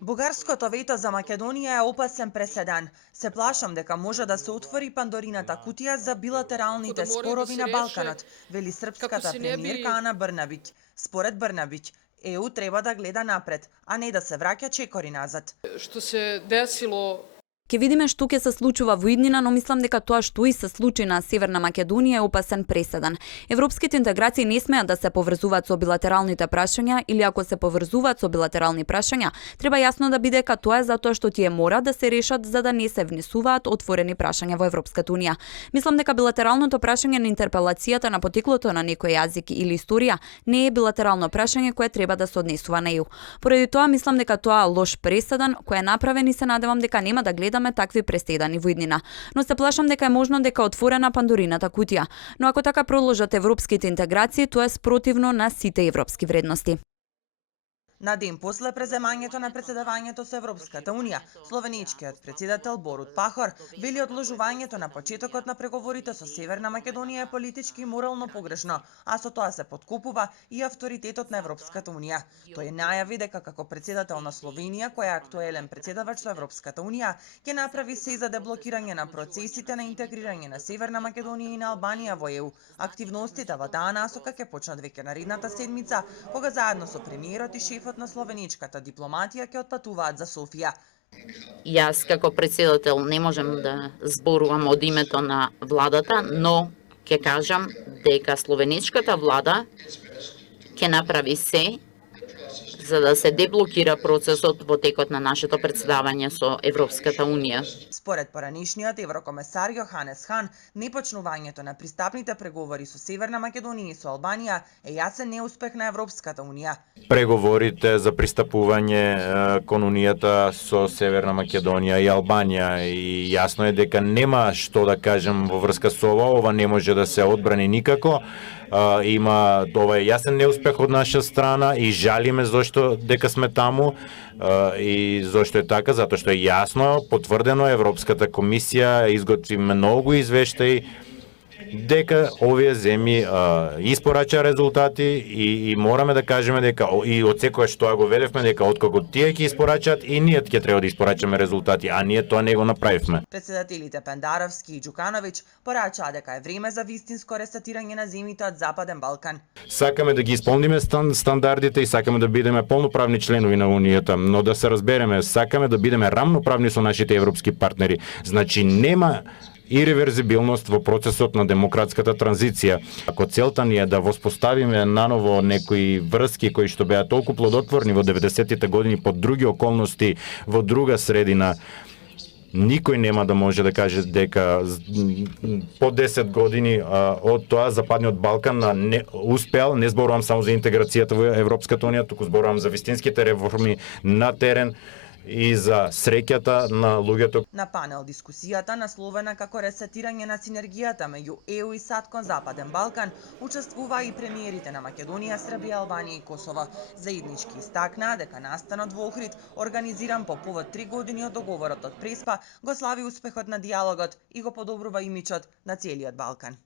Бугарското вето за Македонија е опасен преседан. Се плашам дека може да се отвори Пандорината кутија за билатералните спорови на Балканот, вели српската премиерка Ана Брнабиќ. Според Брнабиќ, ЕУ треба да гледа напред, а не да се враќа чекори назад. Што се десило Ке видиме што ќе се случува во иднина, но мислам дека тоа што и се случи на Северна Македонија е опасен преседан. Европските интеграции не смеат да се поврзуваат со билатералните прашања или ако се поврзуваат со билатерални прашања, треба јасно да биде дека тоа е затоа што тие мора да се решат за да не се внесуваат отворени прашања во Европската унија. Мислам дека билатералното прашање на интерпелацијата на потеклото на некој јазик или историја не е билатерално прашање кое треба да се однесува на ЕУ. Поради тоа мислам дека тоа е лош преседан кој е направен и се надевам дека нема да гледаме такви преседани во иднина. Но се плашам дека е можно дека е отворена Пандорината кутија. Но ако така продолжат европските интеграции, тоа е спротивно на сите европски вредности. На ден после преземањето на председавањето со Европската унија, словеничкиот председател Борут Пахор вели одложувањето на почетокот на преговорите со Северна Македонија е политички и морално погрешно, а со тоа се подкупува и авторитетот на Европската унија. Тој најави дека како председател на Словенија, која е актуелен председавач со Европската унија, ќе направи се за деблокирање на процесите на интегрирање на Северна Македонија и на Албанија во ЕУ. Активностите во таа насока ќе почнат веќе наредната седмица, кога заедно со премиерот и шефот на словеничката дипломатија ќе отпатуваат за Софија. Јас како председател не можем да зборувам од името на владата, но ќе кажам дека словеничката влада ќе направи се за да се деблокира процесот во текот на нашето председавање со Европската унија. Според поранишниот еврокомесар Јоханес Хан, непочнувањето на пристапните преговори со Северна Македонија и со Албанија е јасен неуспех на Европската унија. Преговорите за пристапување кон унијата со Северна Македонија и Албанија и јасно е дека нема што да кажем во врска со ова не може да се одбрани никако. Има ова е јасен неуспех од наша страна и жалиме зошто дека сме таму и зошто е така, затоа што е јасно потврдено Европската комисија изготви многу извештаи дека овие земји испорача резултати и мораме да кажеме дека и од секогаш тоа го велевме дека откако тие ќе испорачат и ние ќе треба да испорачаме резултати, а ние тоа не го направивме. Председателите Пендаровски и Џукановиќ порачаа дека е време за вистинско ресетирање на земјите од Западен Балкан. Сакаме да ги исполниме стандардите и сакаме да бидеме полноправни членови на унијата, но да се разбереме, сакаме да бидеме рамноправни со нашите европски партнери. Значи нема иреверзибилност во процесот на демократската транзиција. Ако целта ни е да воспоставиме наново некои врски кои што беа толку плодотворни во 90-тите години под други околности, во друга средина, никој нема да може да каже дека по 10 години од тоа Западниот Балкан не успеал, не зборувам само за интеграцијата во Европската унија, туку зборувам за вистинските реформи на терен и за среќата на луѓето. На панел дискусијата насловена како ресетирање на синергијата меѓу ЕУ и САД кон Западен Балкан учествува и премиерите на Македонија, Србија, Албанија и Косово. Заеднички истакнаа дека настанот во Охрид, организиран по повод 3 години од договорот од Преспа, го слави успехот на дијалогот и го подобрува имиџот на целиот Балкан.